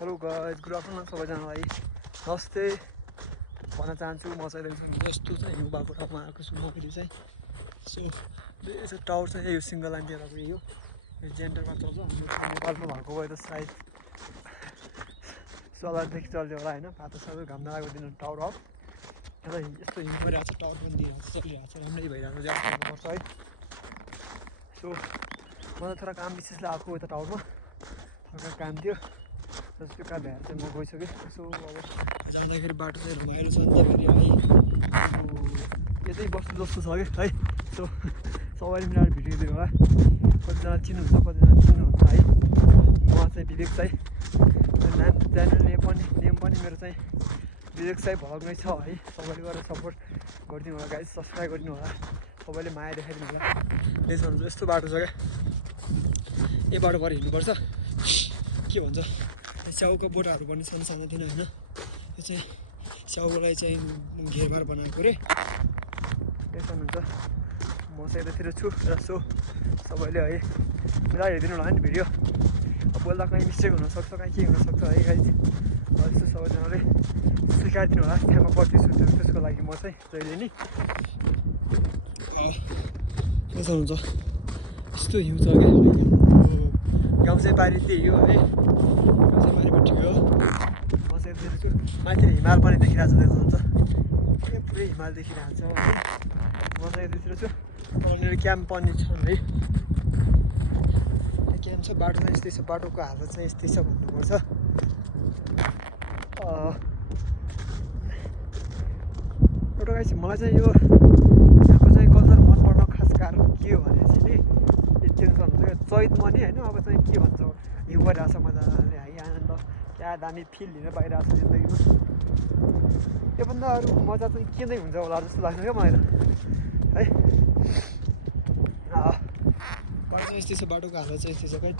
Hello guys, good afternoon सबैजनालाई नमस्ते भन्न चाहन्छु। म चाहिँ यस्तो चाहिँ हिउँ भएको ठाउँमा आएको छु मैले चाहिँ। सो यो टावर चाहिँ यो सिङ्गल लाइन दिएर यो जेन्टरमा चल्छ। हाम्रो नेपालमा भएको भए त सायद सोलरदेखि चल्थ्यो होला होइन। पातो सातो घाम नलागेको दिन टावर अफ। यता यस्तो हिउँ परिरहेको छ, टावर पनि दिइरहेको छ, चलिरहेको छ, राम्रै भइरहेको छ, जानुपर्छ है। सो मलाई थोरै काम विशेषले आएको यता टावरमा, थोरै काम थियो। जस्तो कहाँ भ्याएर चाहिँ म गइसकेँ। सो अब जाँदाखेरि बाटो चाहिँ रमाइलो छ नि त फेरि है। यतै बस्नु जस्तो छ कि है। सो सबैले मिलाएर भिडियो दिनु होला। कतिजना चिन्नुहुन्छ, कतिजना चिन्नुहुन्छ है। म चाहिँ विवेक साई, नाम च्यानल नेम पनि मेरो चाहिँ विवेक साई भ्लग नै छ है। सबैले गरेर सपोर्ट गरिदिनु होला गाइस, सब्सक्राइब गरिदिनु होला, सबैले माया देखाइदिनु होला। यसो हुन्छ, यस्तो बाटो छ क्या, यो बाटो भएर हिँड्नुपर्छ। के भन्छ, स्याउको बोटाहरू पनि सानो सानो थिएन होइन। यो चाहिँ स्याउकोलाई चाहिँ घेरबार बनाएको अरे। यसो हुन्छ, म चाहिँ यतातिर छु र सो सबैले है मिलाएर हेरिदिनु होला नि भिडियो। अब बोल्दा कहीँ मिस्टेक हुनसक्छ, कहीँ के हुनसक्छ है गाइस। यस्तो सबैजनाले सिकाइदिनु होला, त्यहाँमा पर्दैछु त्यसको लागि म चाहिँ जहिले नि। यसो हुन्छ, यस्तो हिउँ छ क्या। गाउँ चाहिँ पारि त्यही हो है, गाउँ चाहिँ पारिपट्टि हो। म चाहिँ यतातिर छु, माथि हिमाल पनि देखिरहेको छ, देख्नुहुन्छ पुरै हिमाल देखिरहेको छ है। म चाहिँ यतातिर छु, तलनिर क्याम्प पनि छन् है। क्याम्प छ, बाटो चाहिँ यस्तै छ, बाटोको हालत चाहिँ यस्तै छ भन्नुपर्छ। एउटा गाइस, मलाई चाहिँ यो यहाँको चाहिँ कल्चर मनपर्न खास कारण के हो भनेपछि नि यति हुन्छ चैतमा नि होइन। अब चाहिँ के भन्छ, हिउँ परिरहेको छ मजाले है, आनन्द क्या दामी फिल लिन पाइरहेको छ जिन्दगीमा। त्योभन्दा अरू मजा चाहिँ के नै हुन्छ होला जस्तो लाग्छ क्या मलाई त है। बाटो चाहिँ यस्तै छ, बाटोको हालत चाहिँ यस्तै छ क्या।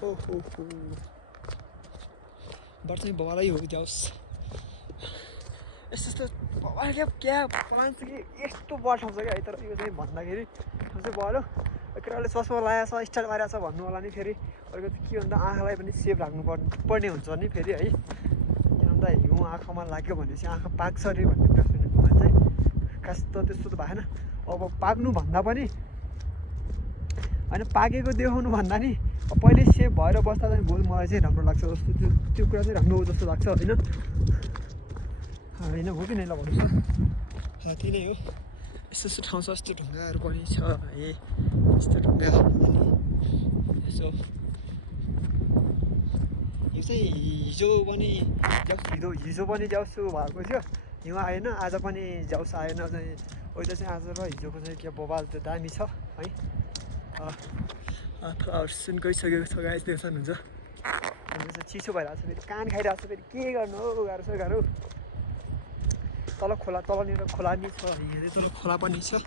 हो बाटो चाहिँ बवालै हो जाओस्। यस्तो बवाल क्या प्लान छ कि यस्तो बवाल ठाउँ छ क्या है। तर यो चाहिँ भन्दाखेरि ठाउँ चाहिँ बवाल हो। केटाले चस्मा लगाएको छ, स्टाइल मारेको छ भन्नु होला नि। फेरि अर्को चाहिँ के भन्दा आँखालाई पनि सेफ राख्नु पर्ने हुन्छ नि फेरि है। किन भन्दा हिउँ आँखामा लाग्यो भनेपछि आँखा पाक्छ अरे भन्ने कुरा सुनेको मैले चाहिँ। खास त त्यस्तो त भएन। अब पाक्नुभन्दा पनि होइन, पाकेको देखाउनु भन्दा नि पहिले सेफ भएर बस्दा चाहिँ मलाई चाहिँ राम्रो लाग्छ जस्तो, त्यो कुरा चाहिँ राम्रो हो जस्तो लाग्छ होइन। होइन हो कि नै ल भन्नुहोस् त। त्यही नै हो, यस्तो यस्तो ठाउँ छ, यस्तो ढुङ्गाहरू पनि छ है। यस्तो ढुङ्गा अनि यसो यो चाहिँ हिजो पनि जाउँछु भएको थियो, हिउँ आएन। आज पनि जाउँछ आएन चाहिँ। वेदर चाहिँ आज र हिजोको चाहिँ के बवाल त्यो दामी छ है। फ्लावर्स पनि गइसकेको छ गाइस, देख्नुहुन्छ। अनि चाहिँ चिसो भइरहेको छ, फेरि कान खाइरहेको छ, फेरि के गर्नु हो, गाह्रो छ गाह्रो। तल खोला, तलनिर खोला नि छ, यहाँ तल खोला पनि छ।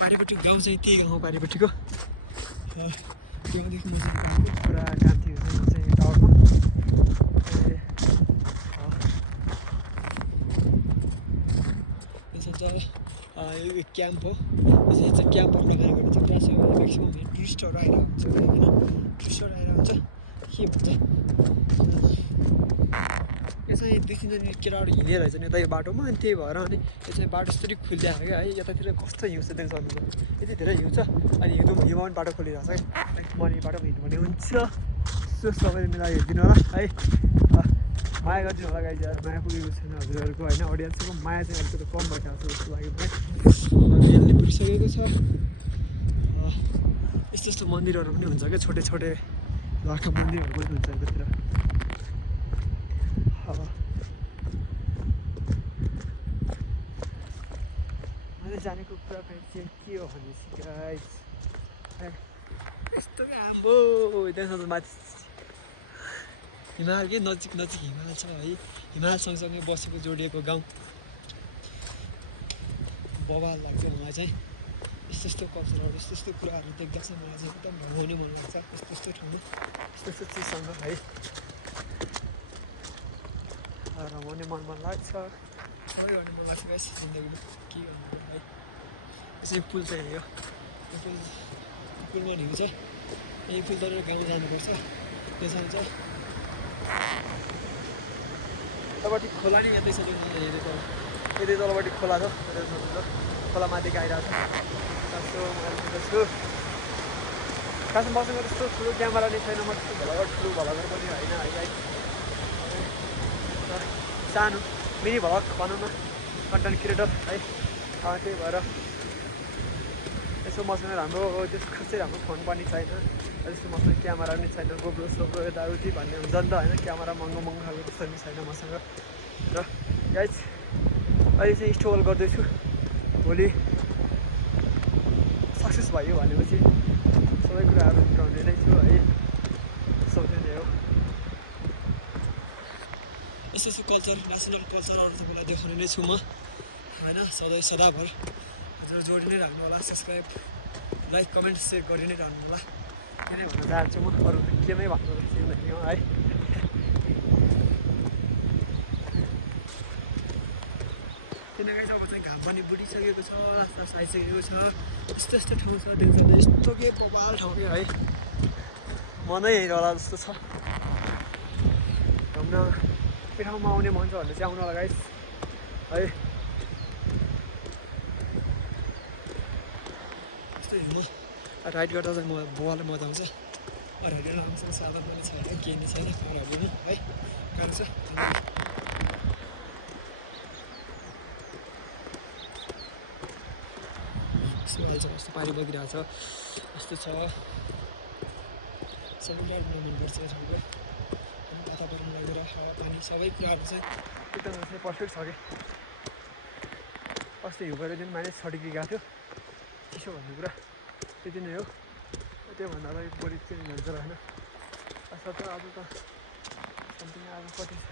पारिपट्टि गाउँ चाहिँ त्यही गाउँ पारिपट्टिको। त्यहाँदेखि म चाहिँ पुरा काम थियो चाहिँ टावरमा। यो क्याम्प हो, यो चाहिँ क्याम्पहरू लगाएर चाहिँ त्यहाँ चाहिँ म्याक्सिमम् टुरिस्टहरू आइरहेको हुन्छ होइन। टुरिस्टहरू आइरहेको हुन्छ, के भन्छ यो चाहिँ देखिन्छ नि केटाहरू हिँडेर रहेछ नि यता यो बाटोमा। अनि त्यही भएर अनि यो चाहिँ बाटो यसरी खुलिदिएको क्या है। यतातिर कस्तो हिउँ छ देख्न सक्नुहुन्छ, यति धेरै हिउँ छ। अनि हिउँमा पनि बाटो खोलिरहेको छ क्या, म अनि बाटोमा हिँड्नु भने हुन्छ। सो सबैले मिलाएर हेरिदिनु होला है। माया गरिदिनु होला गाइस, यार माया पुगेको छैन हजुरहरूको होइन। अडियन्सको माया चाहिँ अलिकति कम भइरहेको छ जस्तो लाग्यो मलाई। यसले पुगिसकेको छ। यस्तो यस्तो मन्दिरहरू पनि हुन्छ क्या, छोटे छोटे लाखा मन्दिरहरू पनि हुन्छ यतातिर। मैले जानेको कुरा चाहिँ के हो भनेपछि गाइस, यस्तो आम्बो देख्छ माथि हिमाल के नजिक नजिक हिमाल छ है। हिमाल सँगसँगै बसेको जोडिएको गाउँ बवाल लाग्छ मलाई चाहिँ। यस्तो यस्तो कल्चरहरू, यस्तो यस्तो कुराहरू देख्दा चाहिँ मलाई चाहिँ एकदम रमाउनै मन लाग्छ। यस्तो यस्तो ठाउँमा यस्तो यस्तो चिजसँग है रमाउने मन लाग्छ, सबै गर्ने मन लाग्छ गाइस जिन्दगीमा। के गर्नु है। यसरी पुल चाहिँ यो पुलमा हिउँ छ, यही पुल तरेर गाउँ जानुपर्छ। त्यसमा चाहिँ तलपट्टि खोला नि हेर्दैछ हेरेको यतै तलपट्टि खोला छ खोला माथि गइरहेको छ त्यस्तो मैले छु खासमा मसँग त्यस्तो ठुलो क्यामेरा नै छैन म त्यस्तो ठुलो भ्लगर पनि होइन है सानो मिनी भ्लग भनौँ न कन्टेन्ट क्रिएटर है त्यही भएर यसो मसँग राम्रो त्यस्तो खासै राम्रो फोन पनि छैन त्यस्तो मसँग क्यामेरा पनि छैन गोप्रो सोप्रो यताउति भन्ने हुन्छ नि त होइन क्यामेरा महँगो महँगो खालको त्यस्तो पनि छैन मसँग र गाइज अहिले चाहिँ स्ट्रगल गर्दैछु भोलि सक्सेस भयो भनेपछि सबै कुराहरू जुटाउने नै छु है सोच्ने नै हो यस्तो कल्चर नेसनल कल्चरहरू तपाईँलाई देखाउने नै छु म होइन सदाभर हजुर जोडी नै राख्नु होला सब्सक्राइब लाइक कमेन्ट सेयर गरि नै रहनु होला यही नै भन्न चाहन्छु म अरू केमै भन्नु छैन है किनकि अब चाहिँ घाम पनि बुढिसकेको छ आसपास आइसकेको छ यस्तो यस्तो ठाउँ छ देख्छ यस्तो के कपाल ठाउँ के है मनै होला जस्तो छ घुम्न यो ठाउँमा आउने मन छ भने चाहिँ आउनु होला गाइस है यस्तो हिँड्नु राइड गर्दा चाहिँ म बुवालाई मजा आउँछ अरूहरू राम्रोसँग साधन पनि छैन केही नै छैन कारहरू नि है काम छ अहिले चाहिँ कस्तो पानी बगिरहेको छ यस्तो छ सबैलाई मनपर्छ ठाउँको अनि वातावरण लगेर हावा पानी सबै कुराहरू चाहिँ एकदम चाहिँ पर्फेक्ट छ कि अस्ति हिउँको दिन मानिस छड्की गएको थियो चिसो भन्ने कुरा त्यति नै हो त्योभन्दा अलिक बढी चेन्ज हुन्छ र होइन असल त आज त समथिङ आज कति छ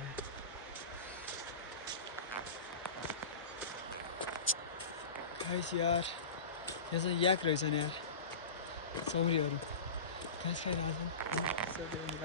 खाइस यार यहाँ चाहिँ याक रहेछन् यार चौरीहरू घाँस खाइरहेछन्